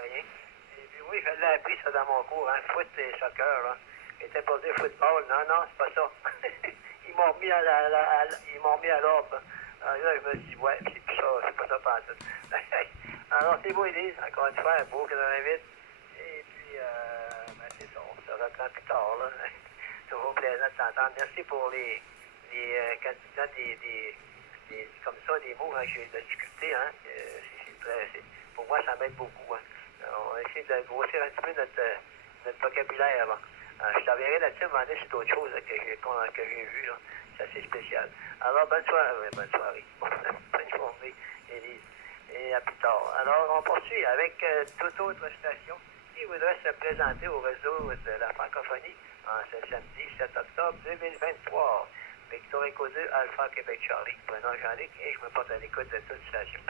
Rien. Et puis oui, je l'ai appris ça dans mon cours, hein, foot et soccer, là. J'étais pour dire football. Non, non, c'est pas ça. Ils m'ont mis ils m'ont mis à l'ordre. Alors là, je me suis dit, ouais, c'est plus ça, c'est pas ça pantoute. Alors, c'est beau, Élise, encore une fois, un beau 88. Et puis, ben, c'est ça, on se reprend plus tard, là. Toujours plaisant de t'entendre. Merci pour quand tu donnes comme ça, des mots, hein, j'ai de la difficulté, hein. Pour moi, ça m'aide beaucoup, hein. On va essayer de grossir un petit peu notre vocabulaire, là. Je t'enverrai là-dessus, mais c'est autre chose là, que j'ai vu, là. C'est assez spécial. Alors, bonne soirée. Bonne journée, Élise. Et à plus tard. Alors, on poursuit avec toute autre station qui voudrait se présenter au réseau de la francophonie en ce samedi 7 octobre 2023. Victor Echo 2, Alpha Québec Charlie. Prenons Jean-Luc et je me porte à l'écoute de toute station.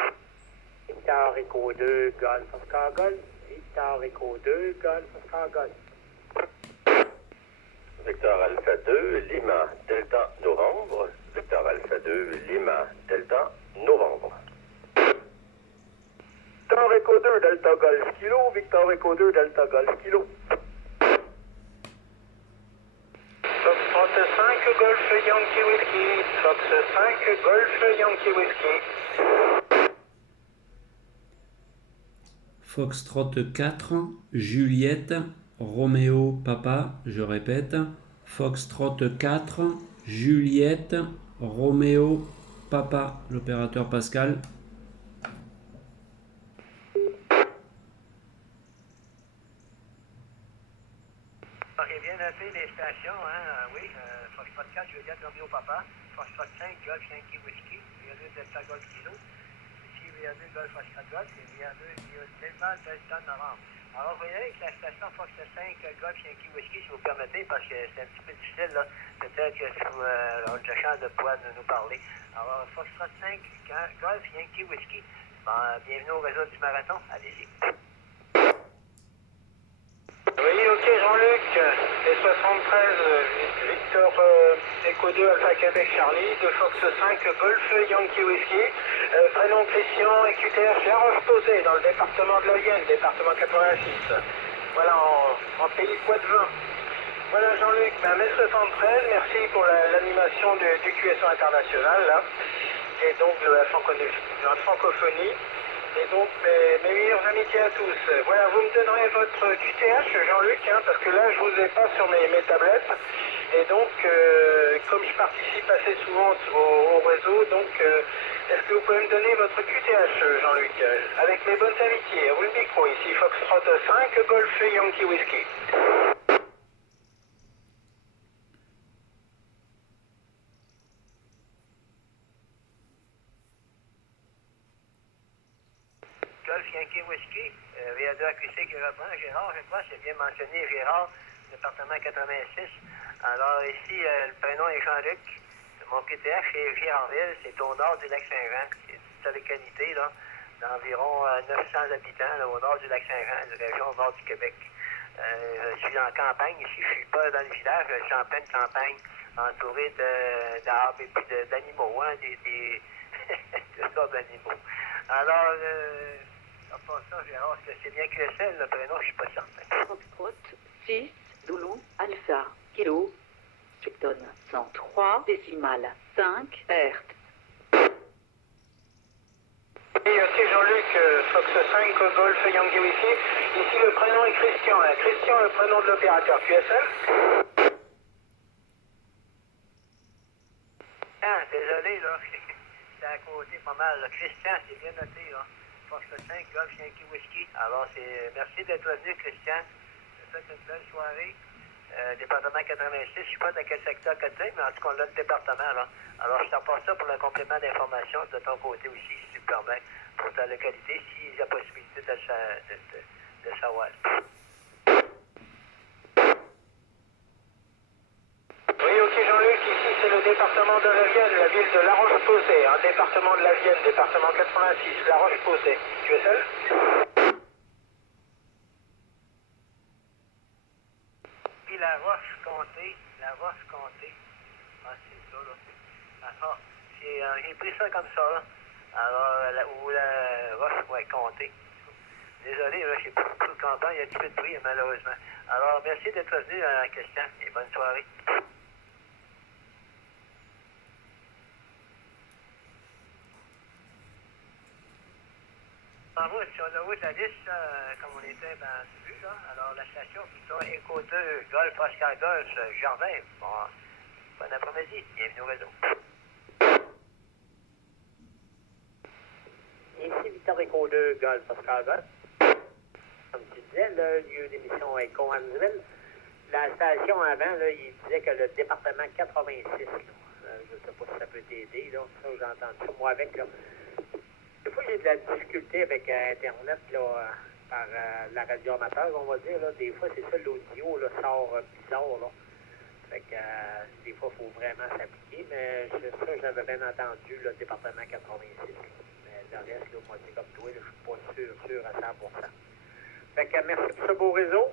Victor Echo 2, Golf Oscar Golf. Victor Echo 2, Golf Oscar Golf. Victor Alpha 2, Lima, Delta, Novembre. Victor Alpha 2, Lima, Delta, Novembre. Victor Echo 2, Delta Golf Kilo. Victor Echo 2, Delta Golf Kilo. Fox 35, Golf Yankee Whiskey. Fox 5, Golf Yankee Whiskey. Foxtrot 4, Juliette, Roméo, Papa, je répète. Foxtrot 4, Juliette, Roméo, Papa, l'opérateur Pascal. J'ai bien noté les stations, hein, oui. Foxtrot 4, Juliette, Roméo, Papa. Foxtrot 5, Golf Yankee Whiskey. VA2 Delta Golf Kilo. Ici, VA2 Golf Oscar Golf. Et VA2 Delta Delta Novembre. Alors, vous voyez avec la station Fox 5 Golf Yankee Whiskey, si vous permettez, parce que c'est un petit peu difficile, là. Peut-être que si vous avez le chance de pouvoir nous parler. Alors, Fox 5 Golf Yankee Whiskey. Bienvenue au réseau du marathon. Allez-y. Oui, ok, Jean-Luc. Et 73, Victor Echo 2, Alpha Québec Charlie, de Fox 5, Golf Yankee Whiskey. Prénom Christian et QTR La Roche-Posay, dans le département de la Vienne, département 86. Voilà, en pays Poitvin. Voilà, Jean-Luc, mai 73, merci pour l'animation du QSO international, là. Et donc de la francophonie. Et donc, mes meilleures amitiés à tous. Voilà, vous me donnerez votre QTH, Jean-Luc, hein, parce que là, je vous ai pas sur mes tablettes. Et donc, comme je participe assez souvent au réseau, donc, est-ce que vous pouvez me donner votre QTH, Jean-Luc, avec mes bonnes amitiés? Roule le micro, ici Foxtrot 5, Golf Yankee Whiskey. Golf Yankee Whiskey, VA2 AQC qui reprend. Gérard, je crois, c'est bien mentionné, Gérard, département 86. Alors ici, le prénom est Jean-Luc. Mon QTH est Girardville, c'est au nord du lac Saint-Jean. C'est une localité, là, d'environ 900 habitants, là, au nord du lac Saint-Jean, une région au nord du Québec. Je suis en campagne ici, je suis pas dans le village, je suis en pleine campagne, entouré d'arbres et puis d'animaux, hein, de sortes d'animaux. Alors, à part ça, Gérard, est-ce que c'est bien QSL, le prénom? Je suis pas certain. Foxtrot 6, Zulu, Alpha, Kilo, Washington 103, décimale 5, Hertz. Oui, ok, Jean-Luc, Fox 5, Golf Yankee Whiskey. Ici, le prénom est Christian. Hein. Christian, le prénom de l'opérateur QSL. Ah, désolé, là. C'est à côté pas mal. Là. Christian, c'est bien noté, là. Fox 5, Golf Yankee Whiskey. Alors, merci d'être venu, Christian. Je te souhaite une belle soirée. Département 86, je ne sais pas dans quel secteur que tu es, mais en tout cas, on a le département, là. Alors, je t'apporte ça pour le complément d'information de ton côté aussi, si tu le permets, pour ta localité, s'il y a possibilité de savoir. Oui, ok, Jean-Luc, ici, c'est le département de la Vienne, la ville de La Roche-Posay, hein, département de la Vienne, département 86, La Roche-Posay. QSL? Puis la Roche-Comté. Ah, c'est ça, là. Alors, j'ai pris ça comme ça, là. Alors, ou la Roche, ouais, Comté. Désolé, là, je suis pas tout content, il y a un petit peu de bruit, malheureusement. Alors, merci d'être venu à Christian et bonne soirée. En route, sur la route, la liste, comme on était dans ce but, là. Alors, la station, plutôt Éco 2, Golf, Oscar Golf, Jardin. Bon, bon après-midi, bienvenue au réseau. Ici Victor Éco 2, Golf, Oscar Golf. Comme tu disais, le lieu d'émission est Cowansville. La station avant, là, il disait que le département 86, là, je ne sais pas si ça peut t'aider, là, ça j'ai entendu ça, moi avec, là. Des fois, j'ai de la difficulté avec Internet, là, par la radio amateur, on va dire, là. Des fois, c'est ça, l'audio, là, sort bizarre, là. Fait que, des fois, il faut vraiment s'appliquer, mais ça, j'avais bien entendu, le département 86. Mais le reste, là, moi, c'est comme toi, là, je suis pas sûr à 100%. Fait que, merci pour ce beau réseau.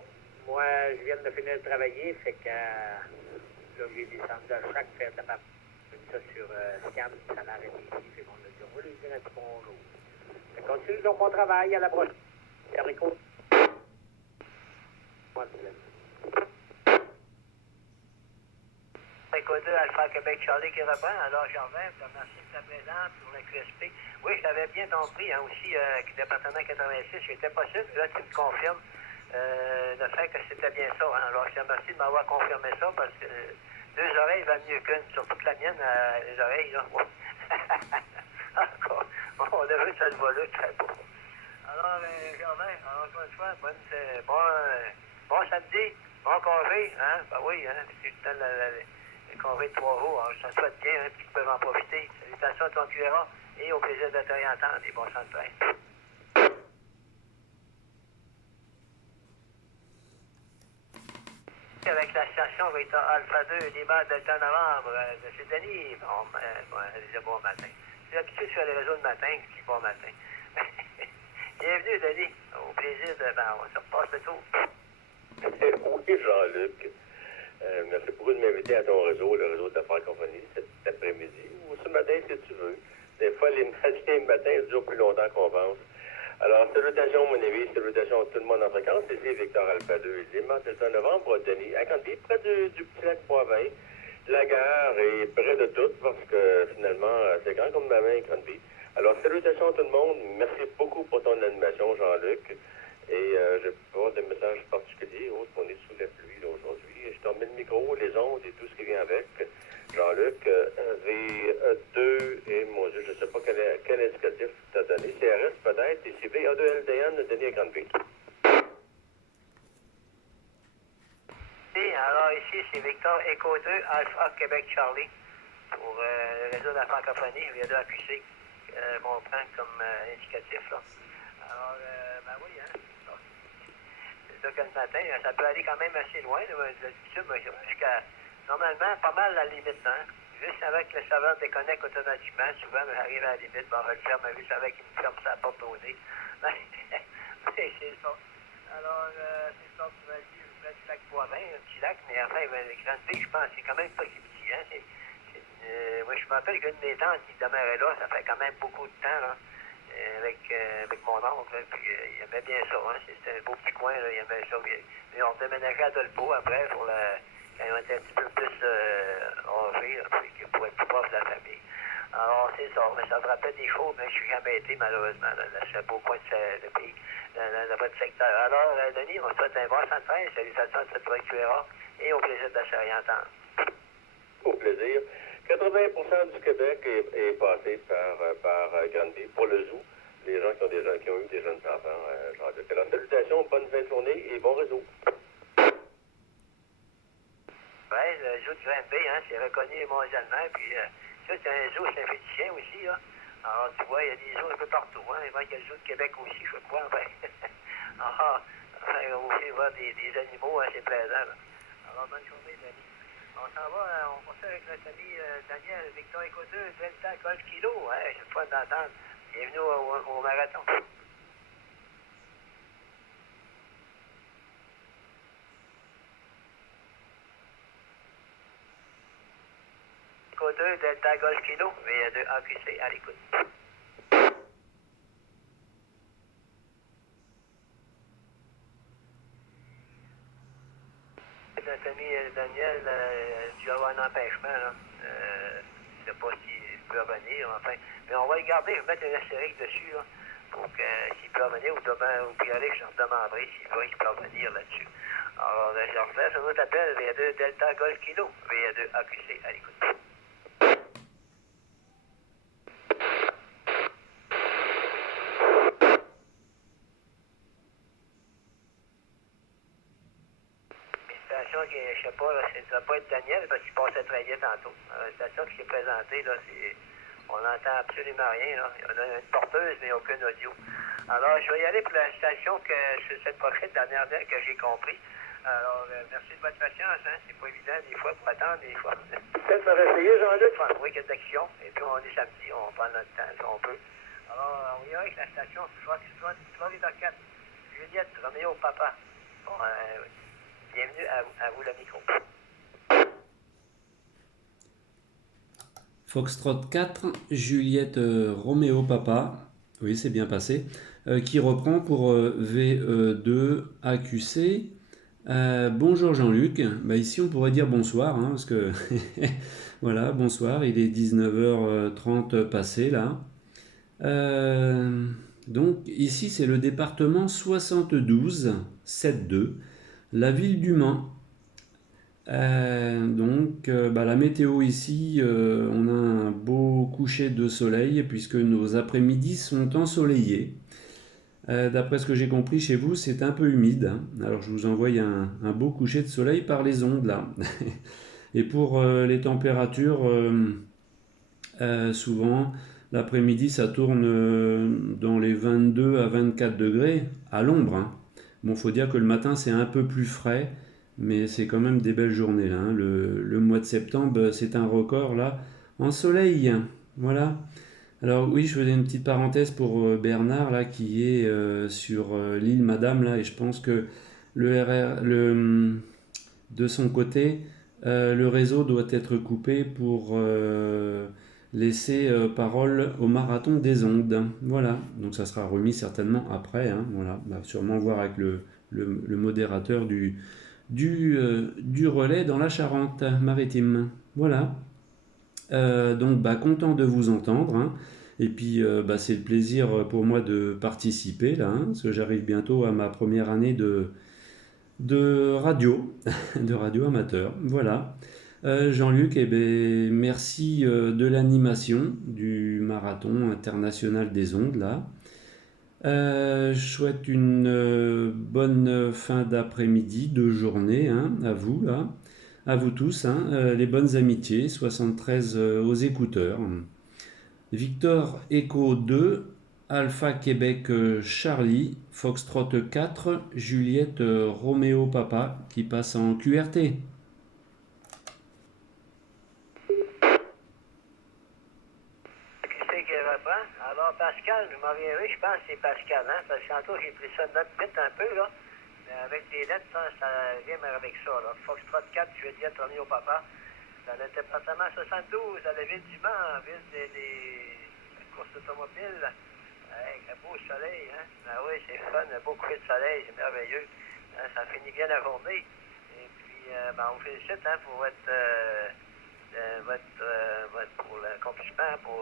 Moi, je viens de finir de travailler, fait que, là, j'ai descendu à chaque faire de la pape. Ça sur Scan, ça l'a arrêté ici, fait qu'on a dit, on va lui dire un petit bonjour. Fait que continue donc mon travail, à la prochaine. Enrico. Éco 2, Alpha Québec Charlie qui reprend. Alors, Gervais, merci de ta présence pour la QSP. Oui, je t'avais bien compris, hein, aussi, que le département 86, j'étais pas sûr, là, tu me confirmes le fait que c'était bien ça. Hein. Alors, je te remercie de m'avoir confirmé ça parce que deux oreilles valent mieux qu'une, surtout que la mienne, les oreilles, là. Encore, on a vu ça se voit là, très beau. Alors, Gervais, encore une fois, bon samedi, bon congé, hein? Ben oui, hein? C'est le temps le congé de 3 jours. Alors, je te souhaite bien, hein, puis tu peux en profiter. Salutations à ton cuéra et au plaisir de te réentendre et bon sang de paix. Avec la station Victor Alpha 2, Lima Delta Novembre, de chez Denis. Bon matin. J'ai l'habitude sur les réseaux de matin, je dis bon matin. Bienvenue, Denis. Au plaisir de... on se repasse le tour. Oui, Jean-Luc. Merci beaucoup de m'inviter à ton réseau, le réseau de la francophonie, cet après-midi, ou ce matin, si tu veux. Des fois, les matins durent plus longtemps qu'on pense. Alors, salutations, mon ami, salutations à tout le monde en fréquence. Ici Victor Alpha 2, Lima, Delta Novembre, Denis, à Granby, près du petit lac Boivin. La gare est près de tout, parce que finalement, c'est grand comme ma main, Granby. Alors, salutations à tout le monde. Merci beaucoup pour ton animation, Jean-Luc. Et je vais pas de message particulier, autre qu'on est sous la pluie là, aujourd'hui. Je t'en mets le micro, les ondes et tout ce qui vient avec. Jean-Luc, V2 et mon Dieu, je ne sais pas quel indicatif tu as donné. CRS peut-être, et c'est VA2LDN, Denis à Granby. Alors ici, c'est Victor Echo 2, Alpha Québec Charlie, pour le réseau de la francophonie, VA2 AQC, mon prend comme indicatif là. Alors, ben oui, hein. C'est ça que le matin, ça peut aller quand même assez loin. D'habitude, jusqu'à, normalement, pas mal à la limite, hein. Juste avec le serveur déconnecte automatiquement, souvent, j'arrive à la limite, bon, je le ferme juste avec une ferme sur la porte au nez. C'est ça. Alors, c'est ça, tu m'as dit, du lac Boivin, un petit lac, mais enfin, Granby, je pense, c'est quand même pas si petit, hein. Moi, je me rappelle qu'une de mes tantes qui demeurait là, ça fait quand même beaucoup de temps, là. Avec mon oncle, puis il aimait bien ça, hein. C'était un beau petit coin, là, il aimait ça. Mais on déménageait à Dolbeau après, quand on était un petit peu plus âgés, pour être plus proche de la famille. Alors, c'est ça, mais ça me rappelle des choses, mais je suis jamais été, malheureusement, dans ce beau coin de pays, dans votre secteur. Alors, Denis, on te souhaite un bon 113, salutations à toute votre QRA, et au plaisir de se réentendre. Au plaisir. 80% du Québec est passé par Granby pour le zoo. Les gens qui ont eu des jeunes enfants. Jean-Luc. Alors, salutations, bonne fin de journée et bon réseau. Oui, le zoo de Granby, hein, c'est reconnu mondialement. Puis, ça, c'est un zoo saint-félicien aussi, là. Alors, tu vois, il y a des zoos un peu partout, hein. Il y a le zoo de Québec aussi, je crois. Enfin, on va aussi voir des animaux, hein, c'est plaisant, là. Alors, bonne journée, Denis. On s'en va, on fait avec notre ami Daniel, Victor Echo 2, Delta Golf Kilo. Ouais, c'est le fun d'entendre. Bienvenue au marathon. Echo 2, Delta Golf Kilo, VA2 AQC, à l'écoute. notre ami Daniel a dû avoir un empêchement, là. Je ne sais pas s'il peut revenir, enfin. Mais on va le garder, je vais mettre un astérisque dessus, là, pour que s'il peut revenir, ou puis aller, je leur demanderai s'il peut revenir là-dessus. Alors, je refais un autre appel, VA2 Delta Golf Kilo, VA2 AQC, à l'écoute. Station qui, je sais pas, là, ça ne doit pas être Daniel parce qu'il passait très bien tantôt. La station qui s'est présentée, là, on n'entend absolument rien. Là. On a une porteuse, mais aucun audio. Alors, je vais y aller pour la station que c'est cette prochaine, la dernière que j'ai compris. Alors, merci de votre patience. Hein. C'est pas évident des fois pour attendre, des fois. Peut-être me réessayer, Jean-Luc? Il faut trouver quelques actions. Et puis, on est samedi, on prend notre temps si on peut. Alors, on y va avec la station Florida 4. Juliette, Roméo, Papa. Bon, bienvenue à vous le micro. Foxtrot 4, Juliette Roméo Papa, oui c'est bien passé, qui reprend pour VE2 AQC. Bonjour Jean-Luc, bah, ici on pourrait dire bonsoir, hein, parce que voilà, bonsoir, il est 19h30 passé là. Donc ici c'est le département 72, 7-2, la ville du Mans. La météo ici, on a un beau coucher de soleil puisque nos après-midi sont ensoleillés. D'après ce que j'ai compris chez vous, c'est un peu humide. Hein. Alors je vous envoie un beau coucher de soleil par les ondes là. Et pour les températures, souvent l'après-midi ça tourne dans les 22 à 24 degrés à l'ombre. Hein. Bon, faut dire que le matin c'est un peu plus frais. Mais c'est quand même des belles journées là. Hein. Le mois de septembre, c'est un record là en soleil. Voilà. Alors oui, je faisais une petite parenthèse pour Bernard là qui est sur l'île Madame là et je pense que de son côté, le réseau doit être coupé pour laisser parole au marathon des ondes. Voilà. Donc ça sera remis certainement après. Hein. Voilà. Bah, sûrement voir avec le modérateur du relais dans la Charente-Maritime. Voilà. Donc, content de vous entendre. Hein. Et puis, c'est le plaisir pour moi de participer, là, hein, parce que j'arrive bientôt à ma première année de radio, de radio amateur. Voilà. Jean-Luc, merci de l'animation du marathon international des ondes, là. Je souhaite une bonne fin d'après-midi, de journée hein, à vous, là, à vous tous, hein, les bonnes amitiés, 73 aux écouteurs. Victor Echo 2, Alpha Québec Charlie, Foxtrot 4, Juliette Roméo Papa qui passe en QRT. Alors, Pascal, je m'en reviendrai, je pense que c'est Pascal, hein, parce que tantôt, j'ai pris ça de note vite un peu, là. Mais avec les lettres, ça vient avec ça, là. Foxtrot 4, Juliette, Roméo Papa. Dans le département 72, à la ville du Mans, ville des courses automobiles. Avec un beau soleil, hein. Ah oui, c'est fun, un beau coucher de soleil, c'est merveilleux. Hein, ça finit bien la journée. Et puis, on vous félicite, hein, pour votre pour l'accomplissement, pour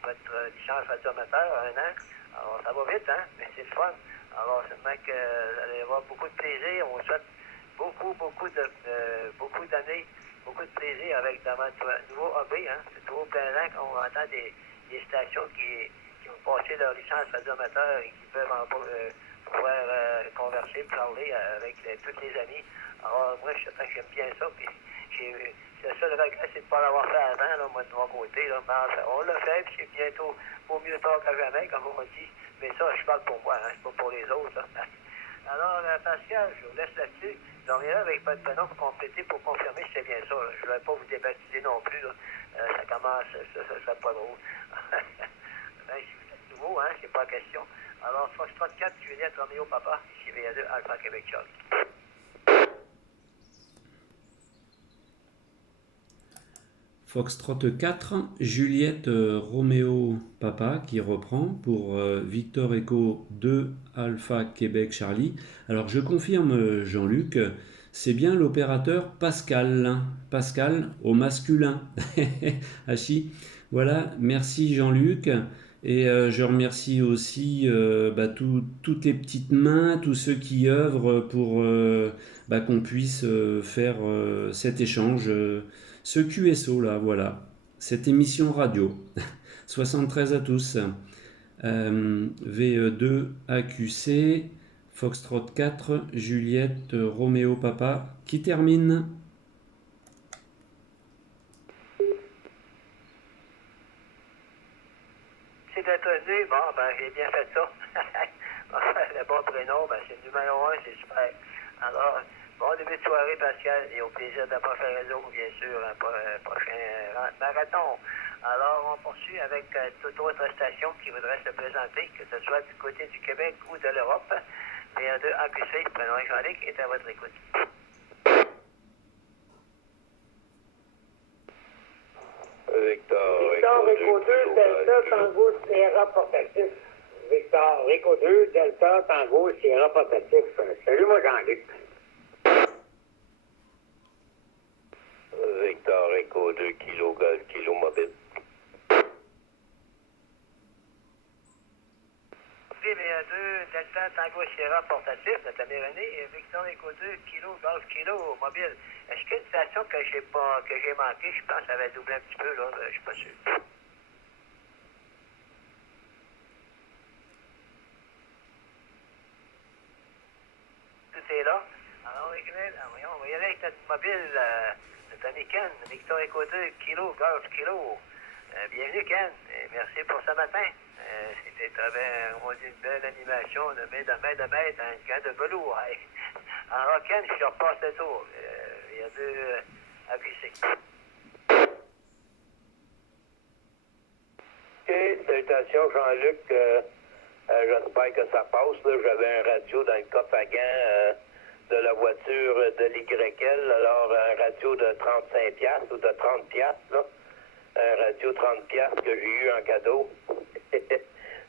votre licence radioamateur, 1 an. Alors, ça va vite, hein, mais c'est le fun. Alors, sûrement que vous allez avoir beaucoup de plaisir. On vous souhaite beaucoup d'années, beaucoup de plaisir avec dans votre nouveau hobby, hein. C'est toujours plein d'air qu'on entend des stations qui ont passé leur licence radioamateur et qui peuvent pouvoir converser, parler avec tous les amis. Alors, moi, je sais que j'aime bien ça, puis le seul regret, c'est de ne pas l'avoir fait avant, là, moi, de mon côté. Là, on l'a fait, puis c'est bientôt au mieux tard que jamais, comme on dit. Mais ça, je parle pour moi, hein, c'est pas pour les autres. Hein. Alors, Pascal, je vous laisse là-dessus. Je reviens avec votre prénom pour compléter, pour confirmer si c'est bien ça. Là. Je ne vais pas vous débaptiser non plus. Là. Ça commence, ça serait pas drôle. Si vous êtes nouveau, hein, c'est pas question. Alors, Foxtrot 4, Juliette, Roméo, Papa, ici VA2, Alpha Québec Charlie. Foxtrot 4, Juliette Roméo Papa qui reprend pour Victor Echo 2 Alpha Québec Charlie. Alors je confirme Jean-Luc, c'est bien l'opérateur Pascal. Pascal au masculin. Hachi. Voilà, merci Jean-Luc. Et je remercie aussi toutes les petites mains, tous ceux qui œuvrent pour qu'on puisse faire cet échange, ce QSO là, voilà, cette émission radio. 73 à tous. VE2 AQC, Foxtrot 4, Juliette, Roméo Papa, qui termine. C'est détonné, bon, ben, j'ai bien fait ça. Le bon prénom, ben, c'est le numéro 1, c'est super. Alors, bon début de soirée, Pascal, et au plaisir d'un prochain réseau, bien sûr, un prochain marathon. Alors, on poursuit avec toute autre station qui voudrait se présenter, que ce soit du côté du Québec ou de l'Europe. VA2 AQC, prénom Jean-Luc, est à votre écoute. Victor Rico 2, Delta, Tango, Sierra portatif. Victor Rico 2, Delta, Tango, Sierra portatif. Salut, moi, Jean-Luc. Victor Rico 2, Kilo Golf, Kilo Mobile. VA2, Delta, Tango, Sierra portatif, notre ami René, et Victor Eco 2, Kilo, Golf, Kilo, mobile. Est-ce qu'il y a une station que j'ai manquée? Je pense que ça va doubler un petit peu, là, je suis pas sûr. Tout est là. Alors, on va y aller avec notre mobile, notre ami Ken, Victor Eco 2, Kilo, Golf, Kilo. Bienvenue, Ken. Et merci pour ce matin. C'était on dit une belle animation de main de maître à un camp de velours. Hey. Alors, Ken, je repasse le tour. Il y a deux AQC. OK, salutations Jean-Luc. J'espère que ça passe. Là. J'avais un radio dans le coffre à gants de la voiture de l'YL. Alors, un radio de 35$ ou de 30$. Là. Un radio 30$ que j'ai eu en cadeau.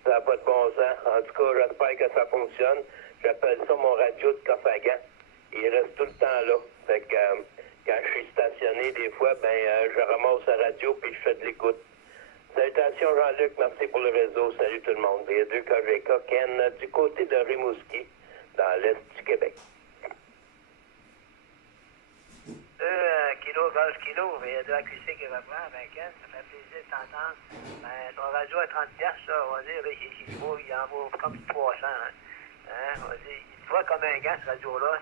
Ça n'a pas de bon sens. En tout cas, j'espère que ça fonctionne. J'appelle ça mon radio de coffre à gants. Il reste tout le temps là. Fait que quand je suis stationné, des fois, je ramasse la radio puis je fais de l'écoute. Salutations Jean-Luc, merci pour le réseau. Salut tout le monde. Il y a deux KGK, Ken, du côté de Rimouski, dans l'est du Québec. Kilo, Golf, Kilo, il y a deux AQC qui reprend, Ken, ça fait plaisir de t'entendre. Ton radio à 30$, ça, on va dire, là, il en vaut comme 300. On va dire, il te voit comme un gant, ce radio-là.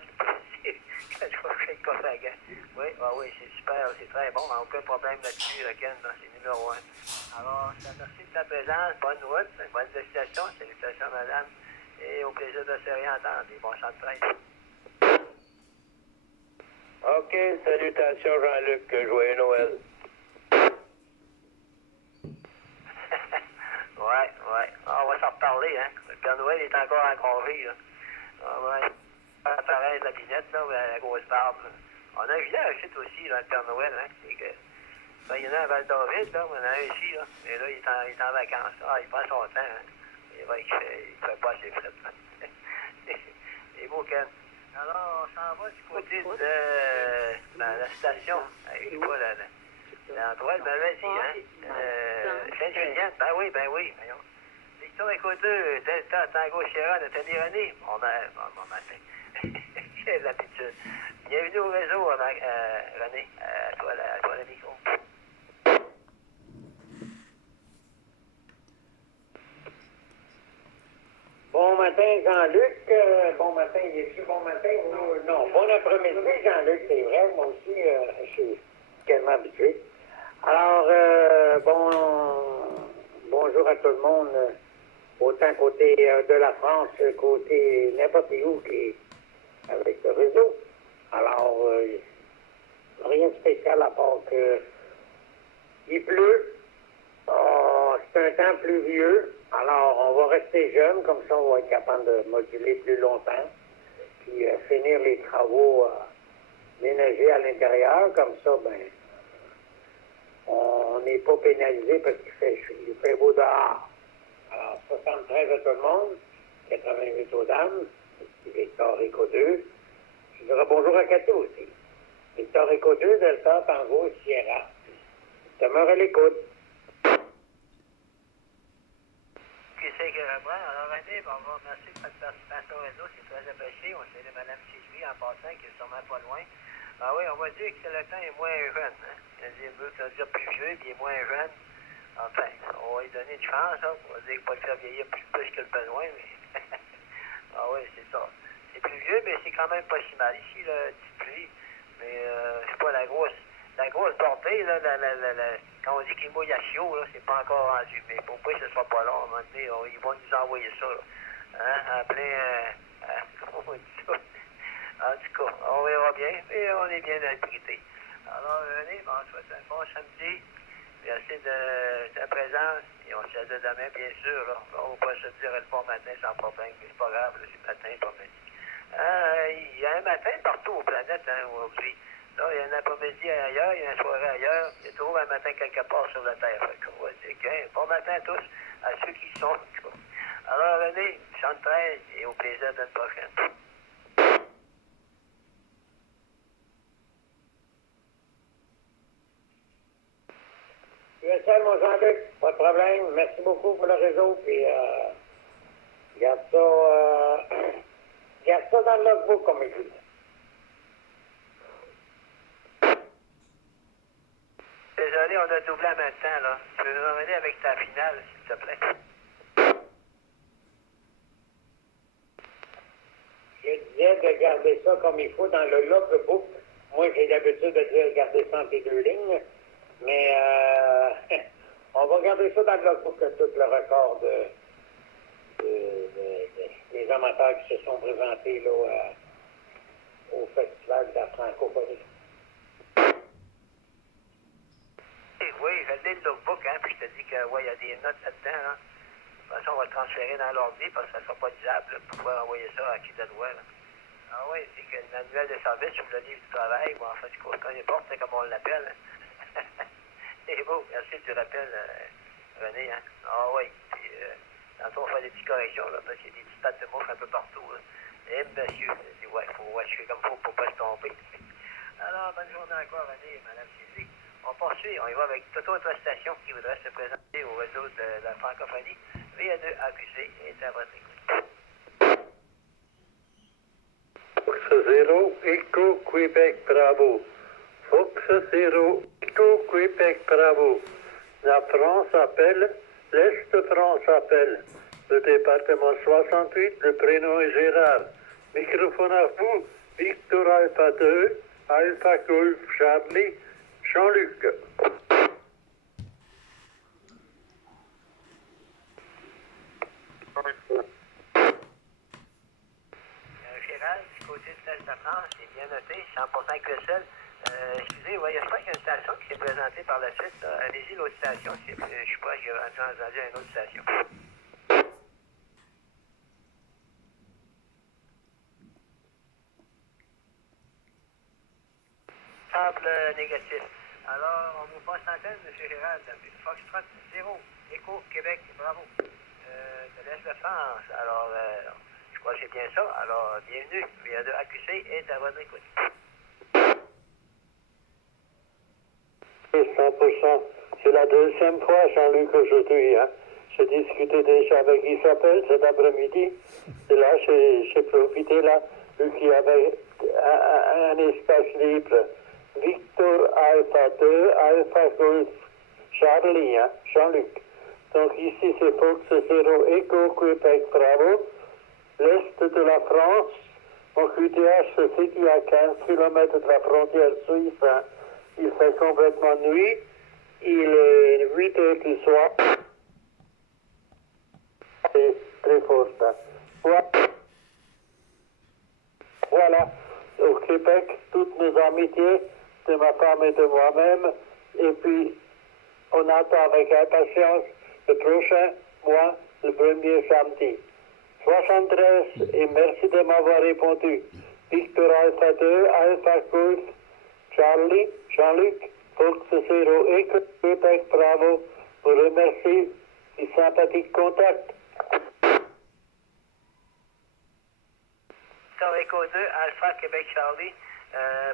Quand je vois que c'est comme un gant. Oui, c'est super, c'est très bon, aucun problème là-dessus, Ken, c'est numéro 1. Alors, merci de ta présence, bonne route, bonne destination, salutations, madame, et au plaisir de se réentendre, et bon chant de presse. OK, salutations Jean-Luc, joyeux Noël. ouais. On va s'en reparler, hein. Le Père Noël est encore en congé, là. Ouais. Pareil, la binette, là, la grosse barbe, là. On a un village ici aussi, là, le Père Noël, hein. C'est que... il y en a à Val-David, là, on en a un ici, là. Et là, il est en vacances. Il prend son temps, hein. Il fait pas assez frais, là. C'est beau, Ken. Alors, on s'en va du côté de la station. Avec quoi, l'endroit, elle m'avait dit, hein? Sainte-Julienne, ben oui. Voyons. Victor Eco 2, Delta, Tango, Sierra, notre ami René. Bon matin. J'ai l'habitude. Bienvenue au réseau, René. À toi le micro. Bon matin, Jean-Luc. Bon matin, il est-tu bon matin? Non, bon après-midi, Jean-Luc, c'est vrai. Moi aussi, je suis tellement habitué. Alors, bonjour à tout le monde, autant côté de la France, côté n'importe où qui est avec le réseau. Alors, rien de spécial à part que il pleut. C'est un temps pluvieux. Alors, on va rester jeune, comme ça, on va être capable de moduler plus longtemps. Puis, finir les travaux ménagers à l'intérieur. Comme ça, on n'est pas pénalisé parce qu'il fait beau dehors. Alors, 73 à tout le monde, 88 aux dames, Victor Rico 2, Je dirais bonjour à Cato aussi. Victor Echo 2, Delta, Tango, Sierra. Demeure à l'écoute. Qui c'est qui reprend? Alors, René, bon, on va remercier de votre participation au réseau, c'est très apprécié. On salue Mme Sylvie en passant, qui est sûrement pas loin. Ah oui, on va dire que le temps est moins jeune. Hein? Il veut dire plus vieux, puis il est moins jeune. Enfin, on va lui donner une chance, hein? On va dire qu'il va le faire vieillir plus que le besoin, mais... ah oui, c'est ça. C'est plus vieux, mais c'est quand même pas si mal. Ici, là, petite pluie, mais c'est pas la grosse portée, là, quand on dit qu'il mouille à chaud, là, c'est pas encore rendu. Mais pour pas que ce soit pas long, à un moment donné, ils vont nous envoyer ça, là. Hein, en plein, comment on dit ça? En tout cas, on verra bien, mais on est bien abrité. Alors, René, bon, on se souhaite un bon samedi. Merci de ta présence. Et on se dit demain, bien sûr. Là. On va pas se dire le bon matin sans problème, mais c'est pas grave, là, c'est matin, pas midi. Il y a un matin partout aux planètes, hein, aujourd'hui. Là, il y a un après-midi ailleurs, il y a une soirée ailleurs. Il y a toujours un matin quelque part sur la Terre. Fait qu'on va dire bon matin à tous, à ceux qui y sont. Alors, René, chante 13 et au plaisir d'une prochaine. USL, mon Jean-Luc, pas de problème. Merci beaucoup pour le réseau. Puis, garde ça dans le logbook, comme il dit. Désolé, on a doublé en même temps, là. Tu peux nous revenir avec ta finale, s'il te plaît? Je disais de garder ça comme il faut dans le logbook. Moi, j'ai l'habitude de dire garder ça entre les deux lignes. Mais on va garder ça dans le logbook, tout le record des amateurs qui se sont présentés là, au Festival de la francophonie. Oui, je l'ai le logbook, hein, puis je te dis que, ouais, il y a des notes là-dedans, hein. De toute façon, on va le transférer dans l'ordi parce que ça ne sera pas disable là, pour pouvoir envoyer ça à qui de droit, là. Ah oui, c'est que l'annuel de service ou le livre du travail, bon, en fait, peu importe, c'est comme on l'appelle. C'est beau, merci du rappel, René, hein. Ah oui, puis tantôt on fait des petites corrections, là, parce qu'il y a des petites pattes de mouche un peu partout, là. Et monsieur, ouais, il faut watcher comme il faut pour pas se tromper. Alors, bonne journée encore, René, Mme Sylvie. On poursuit, on y va avec toute autre station qui voudrait se présenter au réseau de la francophonie. VA2 AQC est à votre écoute. Fox 0, Echo Québec, bravo. Fox 0, Echo Québec, bravo. La France appelle, l'Est de France appelle. Le département 68, le prénom est Gérard. Microphone à vous, Victor Alpha 2, Alpha Golf Charlie, Jean-Luc. Gérald, du côté de l'Est de France, c'est bien noté, 100% QSL. Excusez, ouais, je crois qu'il y a une station qui s'est présentée par la suite. Là. Allez-y, l'autre station. Je sais pas, j'ai entendu une autre station. Semble négatif. Alors, on vous passe l'antenne, M. Gérald. Foxtrot 0, Écho, Québec, bravo. De l'Est de France. Alors, je crois que c'est bien ça. Alors, bienvenue. VA2 AQC est à votre écoute. 100%. C'est la deuxième fois, Jean-Luc, aujourd'hui. Hein. J'ai discuté déjà avec Isabelle cet après-midi. Et là, j'ai profité, là, vu qu'il y avait un espace libre. Victor Alpha 2, Alpha Golf Charlie, hein, Jean-Luc. Donc ici, c'est Fox 0, Echo Québec, bravo. L'Est de la France, mon QTH se situe à 15 km de la frontière suisse. Hein. Il fait complètement nuit. Il est 8 heures du soir. C'est très fort, ça. Voilà. Au Québec, toutes nos amitiés de ma femme et de moi-même. Et puis, on attend avec impatience le prochain mois, le premier samedi. 73, et merci de m'avoir répondu. Victor Alpha 2, Alpha Golf, Charlie, Jean-Luc, Fox 0, et Québec, bravo. Vous remercie du sympathique contact. Victor Echo 2, Alpha Québec Charlie.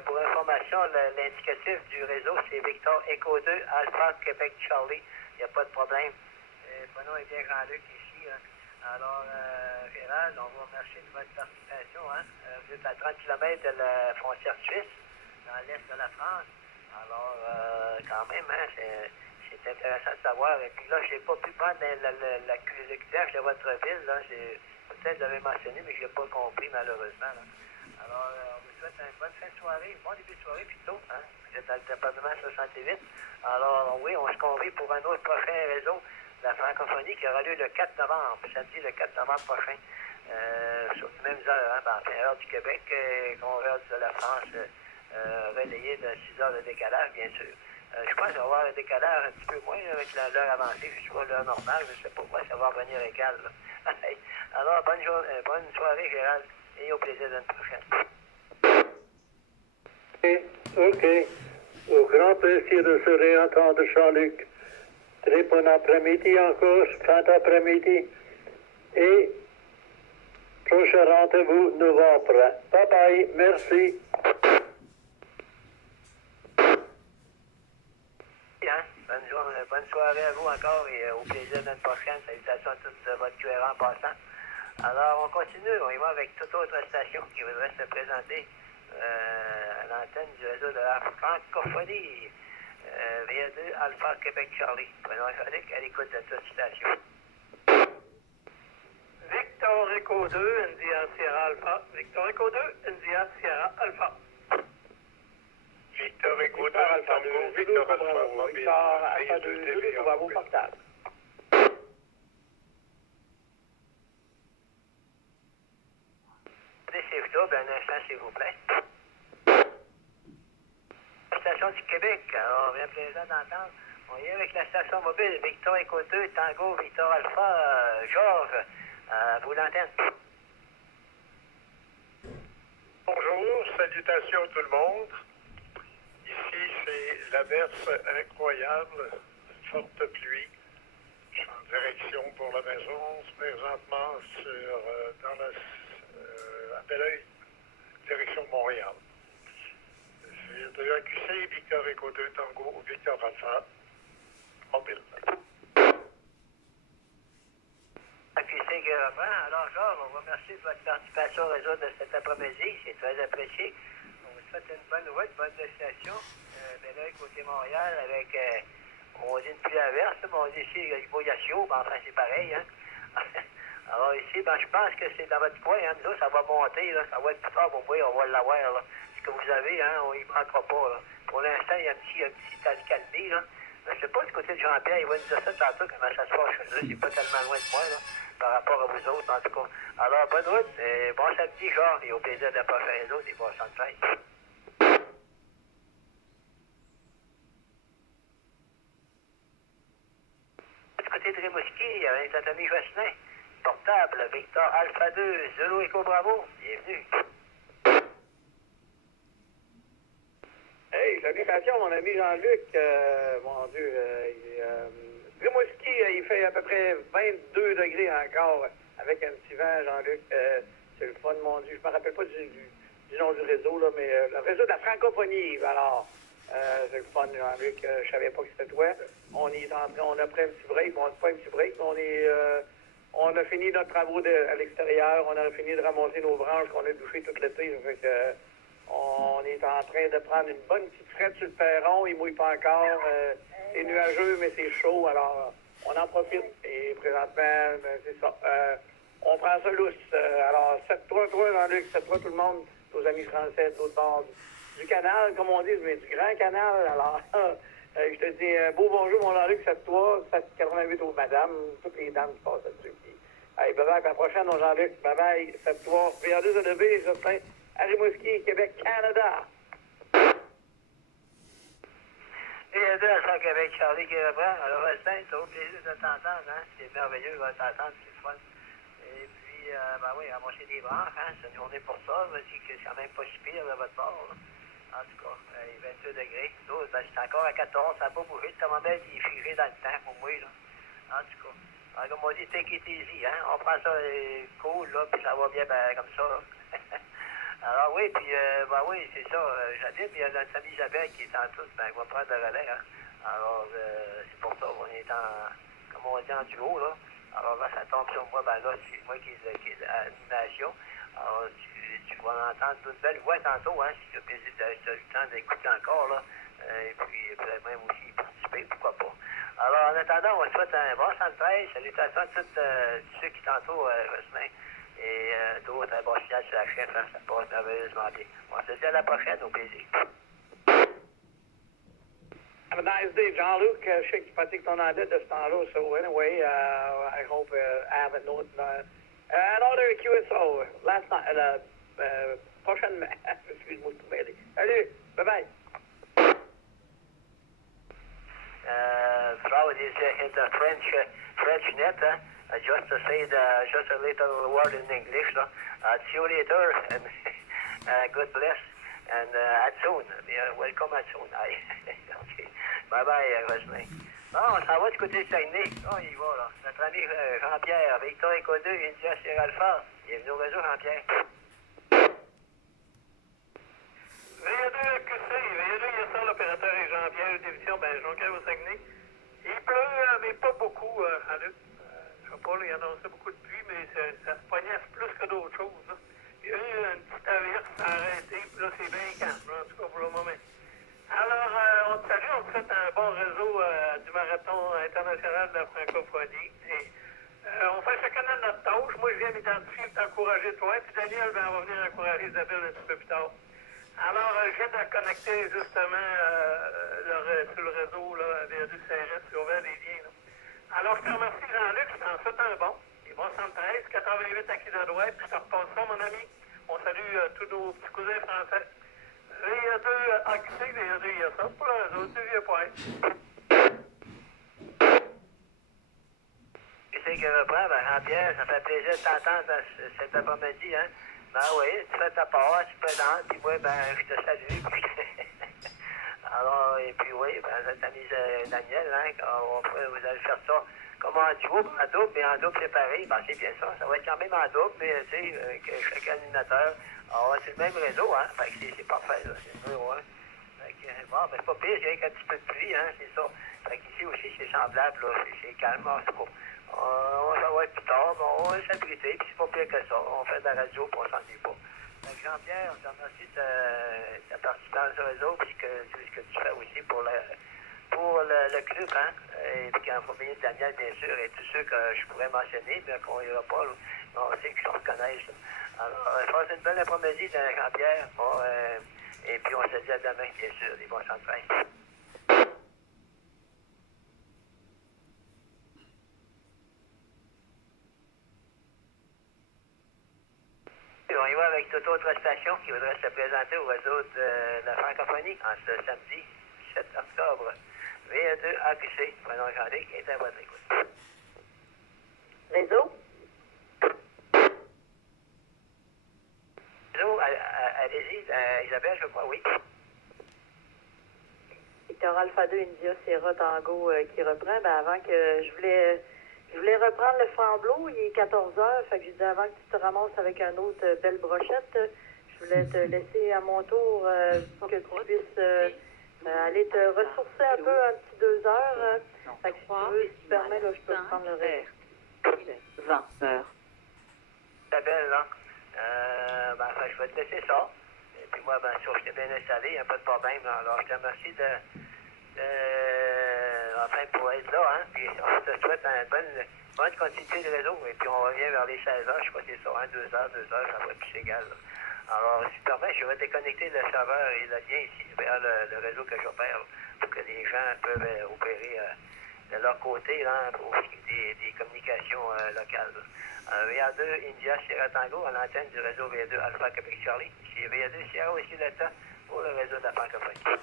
Pour information, l'indicatif du réseau, c'est Victor Echo 2, Alpha Québec Charlie. Il n'y a pas de problème. Mon nom est bien Jean-Luc ici. Alors, Gérald, on vous remercie de votre participation. Vous êtes à 30 km de la frontière suisse, dans l'est de la France. Alors, quand même, c'est intéressant de savoir. Et puis là, je n'ai pas pu prendre le QRH de votre ville. Peut-être je l'avais mentionné, mais je ne l'ai pas compris, malheureusement. Là. Alors, on vous souhaite une bonne fin de soirée, bon début de soirée plutôt. Vous êtes dans le département 68. Alors, oui, on se convie pour un autre prochain réseau de la francophonie qui aura lieu le 4 novembre, samedi le 4 novembre prochain. Sur les mêmes heures, heure du Québec, heure de la France, relayée de 6 heures de décalage, bien sûr. Je pense qu'on va avoir un décalage un petit peu moins avec l'heure avancée, je vois l'heure normale, je ne sais pas pourquoi ça va revenir égal. Alors, bonne soirée, Gérald, et au plaisir d'une prochaine. OK. Au grand plaisir de se réentendre, Jean-Luc. Très bon après-midi encore, fin d'après-midi. Et prochain rendez-vous novembre. Bye bye, merci. Bonne soirée à vous encore et au plaisir d'une prochaine. Salutations à toute votre QR en passant. Alors, on continue. On y va avec toute autre station qui voudrait se présenter à l'antenne du réseau de la francophonie. VA2 Alpha Québec Charlie. Prenons Jean-Luc à l'écoute de toute station. Victor Echo 2, India Sierra Alpha. Victor Echo 2, India Sierra Alpha. Victor Echo 2, Tango, Victor Alpha, mobile, Victor Alpha 2, TV, Bravo portable. Décevez-vous, un instant, s'il vous plaît. Station du Québec, alors bien plaisant d'entendre. On y est avec la station mobile Victor Echo 2, Tango, Victor Alpha, Georges, vous l'antenne. Bonjour, salutations tout le monde. Ici, c'est l'averse incroyable, forte pluie. Je suis en direction pour la maison, présentement à Belleuil, direction Montréal. C'est de l'AQC, Victor Echo 2, Tango, Victor Alpha, mobile. AQC qui reprend. Alors, Georges, on vous remercie de votre participation au réseau de cet après-midi. C'est très apprécié. On vous souhaite une bonne route, bonne destination. Belleuil, côté Montréal, avec, on dit une pluie averse, mais on dit ici, il faut y chaud, mais enfin, c'est pareil, hein. Alors ici, je pense que c'est dans votre coin, hein. Nous, ça va monter, là. Ça va être plus tard, vous voyez, on va l'avoir, là. Ce que vous avez, hein, on y manquera pas, là. Pour l'instant, il y a un petit calmé, là. Je ne sais pas du côté de Jean-Pierre, il va nous dire ça tantôt, comment ça se passe chez eux. C'est pas tellement loin de moi, là, par rapport à vous autres, en tout cas. Alors, bonne route, et bon samedi, Georges, et au plaisir de la prochaine réseau des prochaines fêtes. Du côté de Rimouski, il y a un Anthony Josselin, portable, Victor Alpha 2, Zulu Echo Bravo, bienvenue. Hey, salutations, mon ami Jean-Luc. Mon Dieu, Rimouski, il fait à peu près 22 degrés encore, avec un petit vent, Jean-Luc. C'est le fun, mon Dieu. Je me rappelle pas du nom du réseau, là, mais le réseau de la francophonie, alors. C'est le fun, Jean-Luc. Je savais pas que c'était toi. On est en train, on a pris un petit break. Bon, c'est pas un petit break, mais on a fini notre travaux à l'extérieur. On a fini de ramasser nos branches qu'on a douchées tout l'été. Fait que, on est en train de prendre une bonne petite frette sur le perron. Il mouille pas encore. C'est nuageux, mais c'est chaud. Alors, on en profite. Et présentement, c'est ça. On prend ça lousse. Alors, 7-3, Jean-Luc. 7-3, tout le monde. Nos amis français de l'autre bord du canal, comme on dit, mais du grand canal. Alors, je te dis un beau bonjour, mon Jean-Luc, 7-3, 7-88 aux madames, toutes les dames qui passent là-dessus. Allez, bye-bye, à la prochaine, mon Jean-Luc. Bye-bye, 7-3, VA2 Justin, à Rimouski, Québec, Canada. VA2 à Québec, Charlie qui reprend. Alors, Justin, c'est au plaisir de t'entendre, hein. C'est merveilleux, de t'entendre, c'est le fun. Et puis, oui, ramasser des branches, hein. C'est une journée pour ça. Je me dis que c'est quand même pas si pire de votre part, là. En tout cas, il est 22 degrés. Nous, c'est encore à 14, ça n'a pas bougé. Le thermomètre, il est figé dans le temps pour moi, là. En tout cas. Alors, comme on dit, take it easy, hein. On prend ça cool, là, puis ça va bien comme ça. Alors oui, puis ben oui, c'est ça, j'habite, il y a notre ami Isabelle qui est en tous, ben, il va prendre le relais, hein. Alors, c'est pour ça, on est en, comme on dit, en duo, là. Alors là, ça tombe sur moi, ben là, c'est moi qui est à l'animation. Alors, tu vas entendre une belle voix tantôt, hein, si tu as eu le temps d'écouter encore, là. Et puis, peut-être même aussi y participer, pourquoi pas. Alors, en attendant, on souhaite un bon 113. Salutations à tous ceux qui tantôt, Rosemary. Et d'autres, un bon signal sur la chef, hein, ça passe merveilleusement bien. On se dit à la prochaine, au plaisir. Have a nice day, Jean-Luc. Je sais que tu pratiques ton anglais de ce temps-là. So anyway, I hope I have a note. Another QSO. Last night, prochaine... Excuse-moi, je suis mêlé. Salut, bye-bye. Throw this in the French net, just to say just a little word in English. See you later, and God bless, and at soon. Welcome at soon. Okay. Bye-bye, Rosemary. Bon, on s'en va du côté de Saguenay. Oh, il va, là. Notre ami Jean-Pierre, Victor Eco 2, India Sierra Alpha. Bienvenue au réseau, Jean-Pierre. VA2 QC, VA2 ISR, l'opérateur est Jean-Pierre, division Jonquière au Saguenay. Il pleut, mais pas beaucoup, Jean-Luc. Je sais pas, là, il annonçait beaucoup de pluie, mais ça se poignasse plus que d'autres choses, là. Il y a eu une petite averse, ça a arrêté, puis là, c'est bien calme, là, en tout cas pour le moment. Alors, on te salue, on te souhaite un bon réseau du marathon international de la francophonie. Et, on fait chacun de notre tâche. Moi, je viens m'identifier et t'encourager toi, puis Daniel va venir encourager Isabelle un petit peu plus tard. Alors, je viens de connecter justement sur le réseau là, vers du CRS, sur ouvert des liens. Là. Alors, je te remercie, Jean-Luc, je t'en souhaite un bon. Et bon 113, 88 acquis de droite, puis je te repasse ça, mon ami. On salue tous nos petits cousins français. VA2 AQC, VA2 ISA, pour le réseau du Vieux-Point. Tu sais que reprend, Jean-Pierre, ça fait plaisir de t'entendre cet après-midi, hein. Ben oui, tu fais ta part, tu présentes, puis moi, je te salue. Alors, et puis oui, cet ami Daniel, hein, vous allez faire ça comme en duo, en double, mais en double séparé, c'est bien ça. Ça va être quand même en double, mais tu sais, chaque animateur, c'est le même réseau, hein. Fait que c'est parfait, là. C'est le numéro 1. Fait que, bon, c'est pas pire, j'ai un petit peu de pluie, hein, c'est ça. Fait qu'ici aussi, c'est semblable, là. C'est calme, c'est pas. Ça va être plus tard, mais on va s'abriter, puis c'est pas pire que ça. On fait de la radio, puis on s'en dit pas. Donc, Jean-Pierre, je te remercie de ta participation au réseau, puis ce que tu fais aussi pour le club, hein. Et puis en premier de Daniel, bien sûr, et tous ceux que je pourrais mentionner, mais qu'on n'ira pas, là. On sait qu'ils se reconnaissent. Alors, passe une bonne après-midi, Jean-Pierre. Et puis on se dit à demain, bien sûr, les bons 113. On y va avec toute autre station qui voudrait se présenter au réseau de la francophonie en ce samedi 7 octobre. VA2 AQC, prenons Jean-Luc, et à votre écoute. Réseau? Réseau, allez-y, Isabelle, je crois, oui. Victor Alpha 2 India Sierra Tango qui reprend. Avant que je voulais reprendre le Flambeau, il est 14h, fait que j'ai dit avant que tu te ramasses avec un autre belle brochette, je voulais te laisser à mon tour pour que tu puisses aller te ressourcer un peu, un petit 2 heures. Fait que si tu veux, si tu permets, là, je peux prendre le reste. 20 heures. Isabelle, là, je vais te laisser ça. Et puis moi, sûr, je t'ai bien installé, il n'y a pas de problème. Alors, je te remercie pour être là, hein. Puis on te souhaite une bonne continuité de réseau. Et puis on revient vers les 16 heures, je crois que c'est ça, hein, 2 heures, ça va être plus égal. Là. Alors, si tu permets, je vais déconnecter le serveur et le lien ici vers le réseau que j'opère, pour que les gens peuvent opérer de leur côté, là, pour des communications locales. VA2 India Sierra Tango à l'antenne du réseau VA2 Alpha Québec Charlie. C'est VA2 Sierra aussi Delta pour le réseau de la francophonie.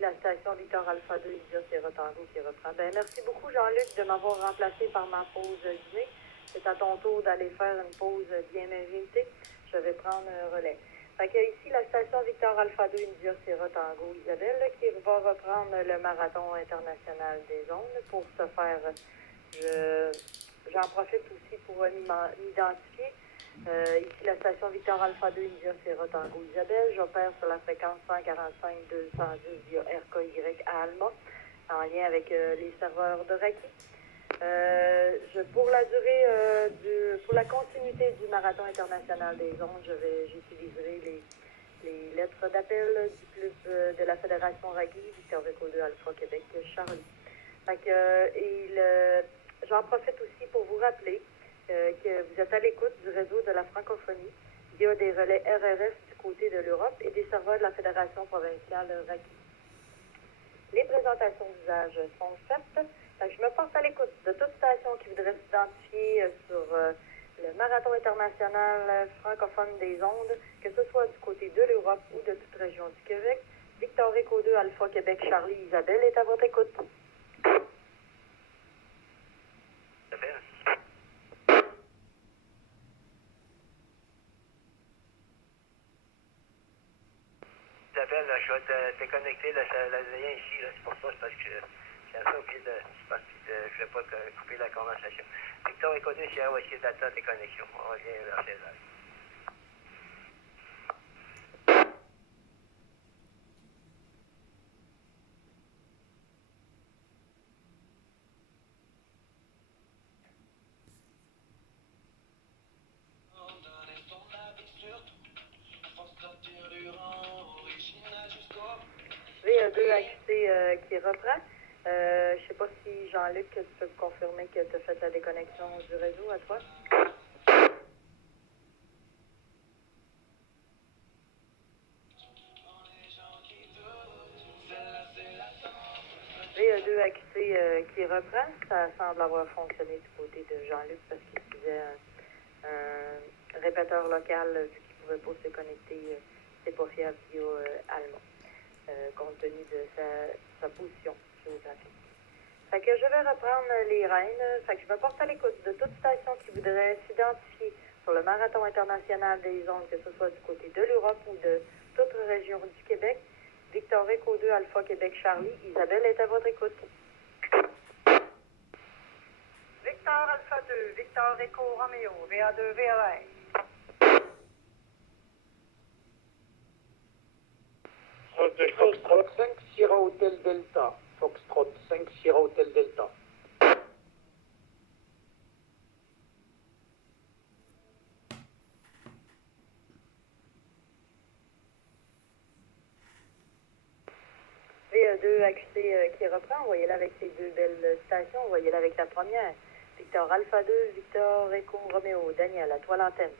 La station Victor Alpha 2 India Sierra Tango qui reprend. Merci beaucoup, Jean-Luc, de m'avoir remplacé par ma pause dîner. C'est à ton tour d'aller faire une pause bien méritée. Je vais prendre un relais. Fait que ici, la station Victor Alpha 2 India Sierra Tango Isabelle qui va reprendre le marathon international des ondes. Pour ce faire, je j'en profite aussi pour m'identifier. Ici, la station Victor Alpha 2, India Sierra Tango Isabelle. J'opère sur la fréquence 145-210 via RKY à Alma, en lien avec les serveurs de Raki. Pour la durée, pour la continuité du marathon international des ondes, j'utiliserai les lettres d'appel du club de la Fédération Rugby, Victor Echo 2 Alpha Québec, Charlie. J'en profite aussi pour vous rappeler que vous êtes à l'écoute du réseau de la francophonie. Il y a des relais RRF du côté de l'Europe et des serveurs de la Fédération provinciale Rugby. Les présentations d'usage sont faites. Je me porte à l'écoute de toute station qui voudrait s'identifier sur le marathon international francophone des ondes, que ce soit du côté de l'Europe ou de toute région du Québec. Victor Echo 2 Alpha Québec Charlie Isabelle est à votre écoute. Isabelle, je vais te déconnecter le lien ici, là. C'est pour ça, c'est parce que j'ai un oublié de. Je ne vais pas couper la conversation. Victor Echo 2, c'est aussi data déconnexion. On revient vers 16 heures. VE2AQC qui reprend. Je ne sais pas si Jean-Luc, tu peux me confirmer que tu as fait la déconnexion du réseau à toi? VE2AQC qui reprend. Ça semble avoir fonctionné du côté de Jean-Luc parce qu'il utilisait un répéteur local vu qu'il ne pouvait pas se connecter. C'est pas fiable via allemand. Compte tenu de sa position géographique. Fait que je vais reprendre les rênes. Fait que je me porte à l'écoute de toute station qui voudrait s'identifier sur le marathon international des ondes, que ce soit du côté de l'Europe ou de toute région du Québec. Victor Echo 2 Alpha Québec Charlie, Isabelle est à votre écoute. Victor Alpha 2, Victor Echo Romeo, VA2 VAR. Foxtrot 5 Sierra Hotel Delta. Foxtrot 5 Sierra Hotel Delta. VE2AQC qui reprend, voyez-la avec ces deux belles stations, voyez-la avec la première. Victor Alpha 2, Victor Echo Romeo, Daniel, à toi l'antenne.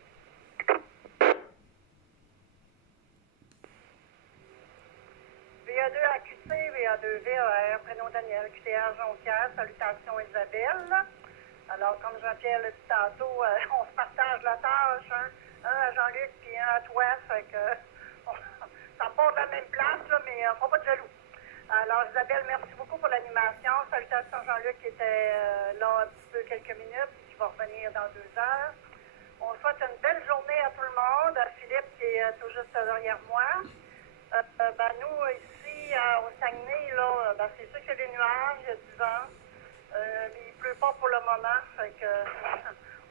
VA2AQC, VA2VAR, prénom Daniel, QTR Jonquière, salutations Isabelle. Alors, comme Jean-Pierre l'a dit tantôt, on se partage la tâche, hein? Un à Jean-Luc puis un à toi, fait que ça part de la même place, là, mais faut pas de jaloux. Alors, Isabelle, merci beaucoup pour l'animation. Salutations Jean-Luc qui était là un petit peu quelques minutes, qui va revenir dans 2 heures. On souhaite une belle journée à tout le monde, à Philippe qui est tout juste derrière moi. Nous, ici, au Saguenay, là, c'est sûr qu'il y a des nuages, il y a du vent, mais il ne pleut pas pour le moment, fait que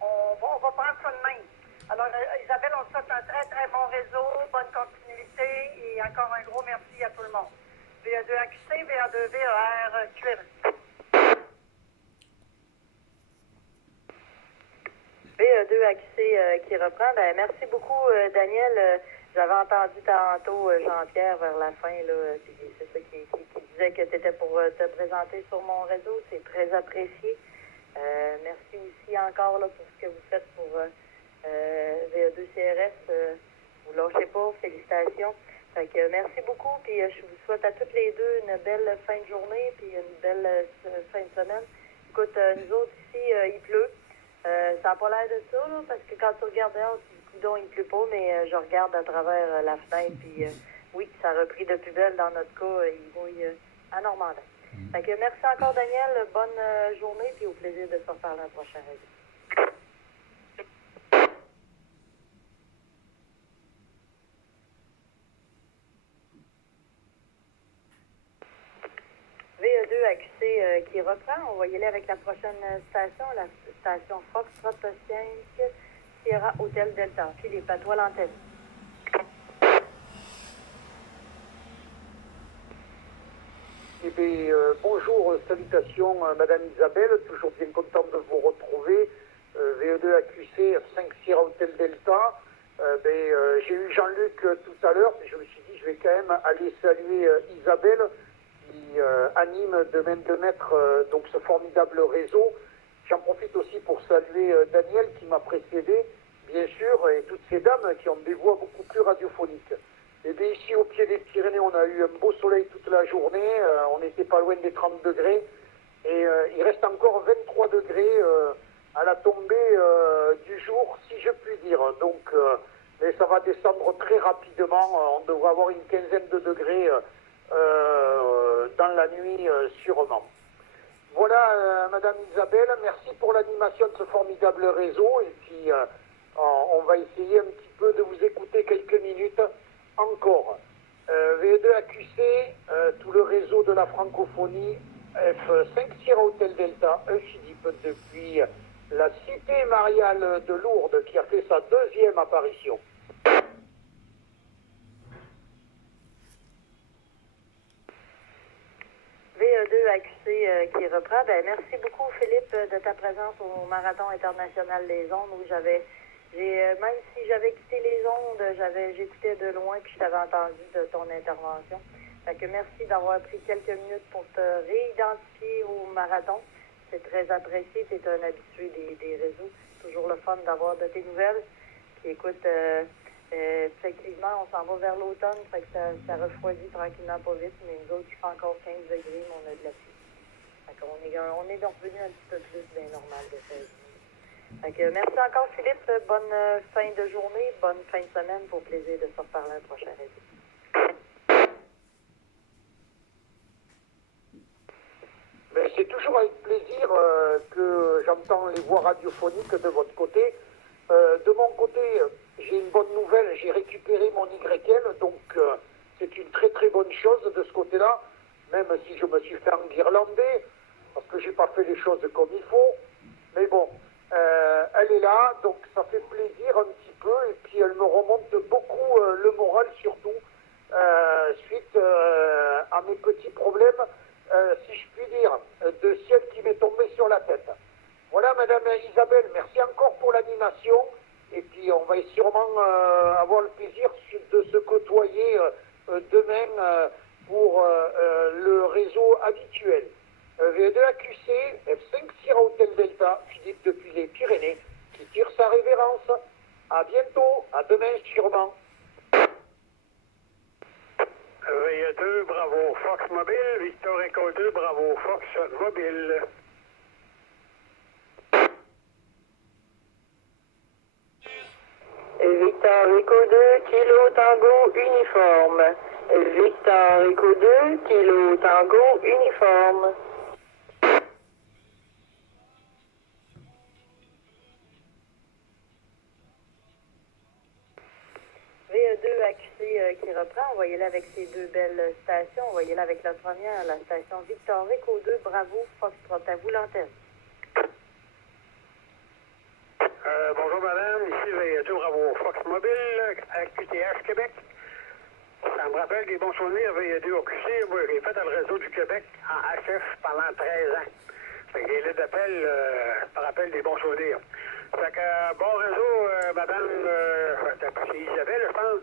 on va prendre ça de même. Alors, Isabelle, on te souhaite un très, très bon réseau, bonne continuité, et encore un gros merci à tout le monde. VA2AQC, VA2VAR, QM. VE2AQC qui reprend. Ben, merci beaucoup, Daniel. J'avais entendu tantôt Jean-Pierre vers la fin, là, c'est ça qui disait que tu étais pour te présenter sur mon réseau. C'est très apprécié. Merci aussi encore là, pour ce que vous faites pour VE2CRS. Vous lâchez pas, félicitations. Fait que merci beaucoup, puis je vous souhaite à toutes les deux une belle fin de journée, puis une belle fin de semaine. Écoute, nous autres ici, il pleut. Ça n'a pas l'air de ça, là, parce que quand tu regardes dehors, tu dis, coudonc, il ne pleut pas, mais je regarde à travers la fenêtre, puis oui, ça a repris de plus belle dans notre cas, il mouille à Normandin. Fait que merci encore, Daniel, bonne journée, puis au plaisir de se reparler un prochain réseau. VE2AQC qui reprend. On va y aller avec la prochaine station, la station Foxtrot 5 Sierra Hotel Delta. Philippe, à toi l'antenne. Eh bien, bonjour, salutations, Madame Isabelle, toujours bien content de vous retrouver. VE2 AQC 5 Sierra Hotel Delta. J'ai eu Jean-Luc tout à l'heure, mais je me suis dit je vais quand même aller saluer Isabelle qui anime de main de maître donc ce formidable réseau. J'en profite aussi pour saluer Daniel qui m'a précédé, bien sûr, et toutes ces dames qui ont des voix beaucoup plus radiophoniques. Et bien ici au pied des Pyrénées, on a eu un beau soleil toute la journée, on n'était pas loin des 30 degrés, et il reste encore 23 degrés à la tombée du jour, si je puis dire. Donc, mais ça va descendre très rapidement, on devrait avoir une quinzaine de degrés dans la nuit sûrement. Voilà, Madame Isabelle, merci pour l'animation de ce formidable réseau, et puis on va essayer un petit peu de vous écouter quelques minutes encore. VE2 AQC, tout le réseau de la francophonie, F5 Sierra Hotel Delta, Philippe, depuis la cité mariale de Lourdes, qui a fait sa deuxième apparition. VE2 AQC qui reprend. Ben, merci beaucoup, Philippe, de ta présence au Marathon international des ondes où même si j'avais quitté les ondes, j'écoutais de loin puis je t'avais entendu de ton intervention. Fait que merci d'avoir pris quelques minutes pour te réidentifier au marathon. C'est très apprécié, tu es un habitué des réseaux. Toujours le fun d'avoir de tes nouvelles. Puis écoute, effectivement, on s'en va vers l'automne, fait que ça refroidit tranquillement pas vite, mais nous autres, il fait encore 15 degrés, mais on a de la pluie. Fait qu'on est donc revenu un petit peu plus bien normal de ça. Fait que merci encore, Philippe. Bonne fin de journée, bonne fin de semaine. Pour plaisir de se reparler un prochain réseau. Ben, c'est toujours avec plaisir que j'entends les voix radiophoniques de votre côté. De mon côté, j'ai une bonne nouvelle, j'ai récupéré mon YL, donc c'est une très très bonne chose de ce côté-là, même si je me suis fait enguirlander, parce que j'ai pas fait les choses comme il faut. Mais bon, elle est là, donc ça fait plaisir un petit peu, et puis elle me remonte beaucoup le moral surtout, suite à mes petits problèmes, si je puis dire, de ciel qui m'est tombé sur la tête. Voilà, Madame Isabelle, merci encore pour l'animation, et puis on va sûrement avoir le plaisir de se côtoyer demain pour le réseau habituel. VE2 AQC, F5 Sierra Hotel Delta, Philippe depuis les Pyrénées, qui tire sa révérence. À bientôt, à demain sûrement. VE2, bravo Fox Mobile, Victor Echo 2, bravo Fox Mobile. Victor Echo 2, Kilo Tango uniforme. Victor Echo 2, Kilo Tango uniforme. VE2 AQC qui reprend. On va y aller avec ces deux belles stations. On va y aller avec la première, la station Victor Echo 2, bravo Foxtrot. À vous l'antenne. Bonjour madame, ici VE2 Bravo Fox Mobile à QTH Québec. Ça me rappelle des bons souvenirs VE2 au QC. Moi j'ai fait dans le réseau du Québec en HF pendant 13 ans. Fait que les lettres d'appel me rappellent des bons souvenirs. Fait que bon réseau, madame, c'est Isabelle, je pense.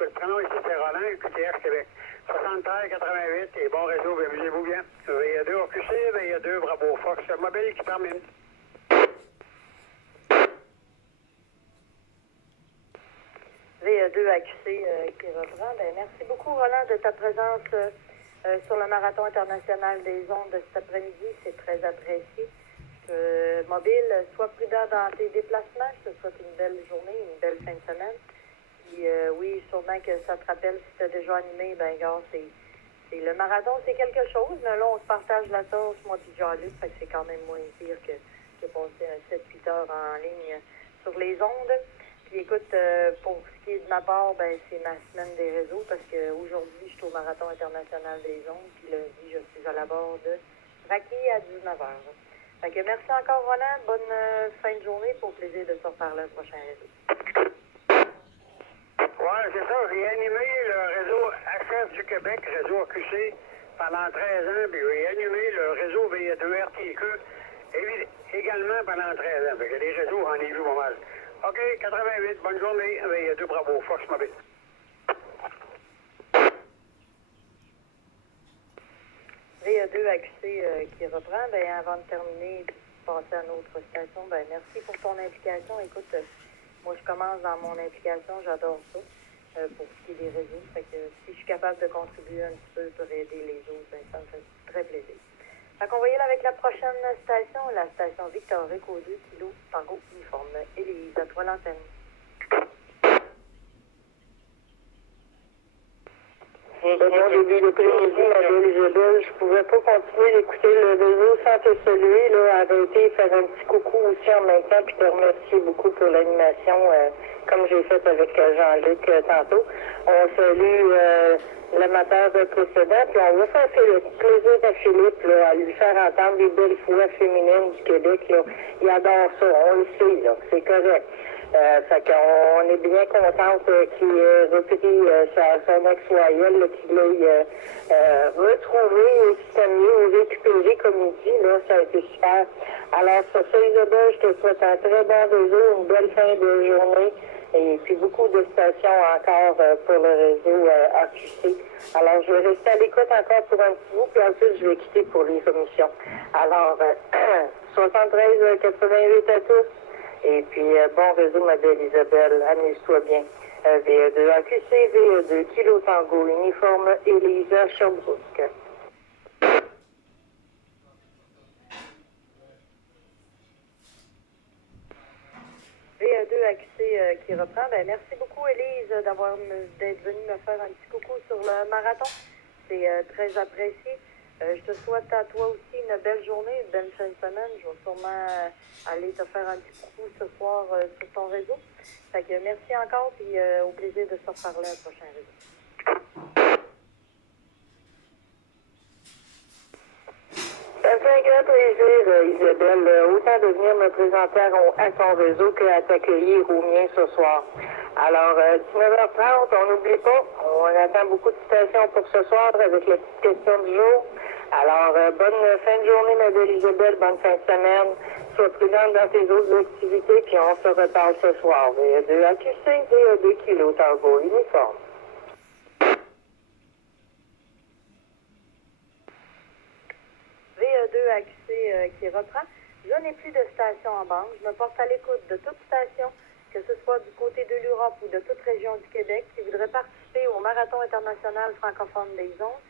Le prénom ici c'est Roland, QTH Québec. 73-88 et bon réseau, amusez-vous bien. VE2 au QC, VE2 Bravo Fox Mobile qui termine. VE2 AQC qui reprend. Ben, merci beaucoup, Roland, de ta présence sur le Marathon international des ondes de cet après-midi. C'est très apprécié. Mobile, sois prudent dans tes déplacements. Je te souhaite une belle journée, une belle fin de semaine. Puis oui, sûrement que ça te rappelle si tu as déjà animé, ben gars, c'est le marathon, c'est quelque chose. Mais là, on se partage la tâche, moi puis Jean-Luc, fait que c'est quand même moins pire que passer 7-8 heures en ligne sur les ondes. Puis écoute, pour ce qui est de ma part, ben c'est ma semaine des réseaux parce qu'aujourd'hui, je suis au Marathon international des ondes. Puis lundi, je suis à la barre de Raki à 19h. Fait que merci encore, Roland. Bonne fin de journée. Pour plaisir de se reparler au prochain réseau. Oui, c'est ça. J'ai animé le réseau ACF du Québec, réseau AQC, pendant 13 ans, puis j'ai animé le réseau VE2RTQ également pendant 13 ans. Fait que les réseaux, j'en ai vu pas mal. OK, 88, bonne journée. VE2, bravo, Fox Mobile. VE2 AQC qui reprend, ben avant de terminer et de passer à notre station, ben merci pour ton implication. Écoute, moi je commence dans mon implication, j'adore ça, pour ce qui est des réseaux. Fait que si je suis capable de contribuer un petit peu pour aider les autres, ben ça me fait très plaisir. Fait qu'on va y aller avec la prochaine station, la station Victor Echo 2 kilo Tango uniforme. Élise, à toi l'antenne. Bon début d'après-midi, ma belle Isabelle. Je pouvais pas continuer d'écouter le réseau sans te saluer, là, arrêter, faire un petit coucou aussi en même temps, puis te remercier beaucoup pour l'animation, comme j'ai fait avec Jean-Luc tantôt. On salue l'amateur précédent, puis on va faire le plaisir à Philippe, là, à lui faire entendre des belles voix féminines du Québec, là. Il adore ça, on le sait, là, c'est correct. Fait qu'on est bien contente qu'il ait repris son ex-voyelle, qu'il l'ait retrouvé et qu'il mieux ou récupéré, comme il dit, là, ça a été super. Alors, sur ça, Isabelle, je te souhaite un très bon réseau, une belle fin de journée et puis beaucoup de stations encore pour le réseau AQC. Alors, je vais rester à l'écoute encore pour un petit bout, puis ensuite, je vais quitter pour les commissions. Alors, 73-88 à tous. Et puis, bon réseau, ma belle Isabelle. Amuse-toi bien. VE2 AQC, VE2 Kilo Tango, uniforme Elisa Sherbrooke. VE2 AQC qui reprend. Ben, merci beaucoup, Élise, d'être venue me faire un petit coucou sur le marathon. C'est très apprécié. Je te souhaite à toi aussi une belle journée, une belle fin de semaine. Je vais sûrement aller te faire un petit coucou ce soir sur ton réseau. Fait que merci encore, puis au plaisir de se reparler à un prochain réseau. Ça me fait un grand plaisir, Isabelle, autant de venir me présenter à ton réseau qu'à t'accueillir au mien ce soir. Alors, 19h30, on n'oublie pas, on attend beaucoup de stations pour ce soir avec les petites questions du jour. Alors, bonne fin de journée, ma belle Isabelle, bonne fin de semaine. Sois prudente dans tes autres activités, puis on se reparle ce soir. VE2 AQC, VE2 Kilo Tango, uniforme. VE2 AQC qui reprend. Je n'ai plus de station en bande. Je me porte à l'écoute de toute station, que ce soit du côté de l'Europe ou de toute région du Québec, qui voudrait participer au Marathon international francophone des ondes.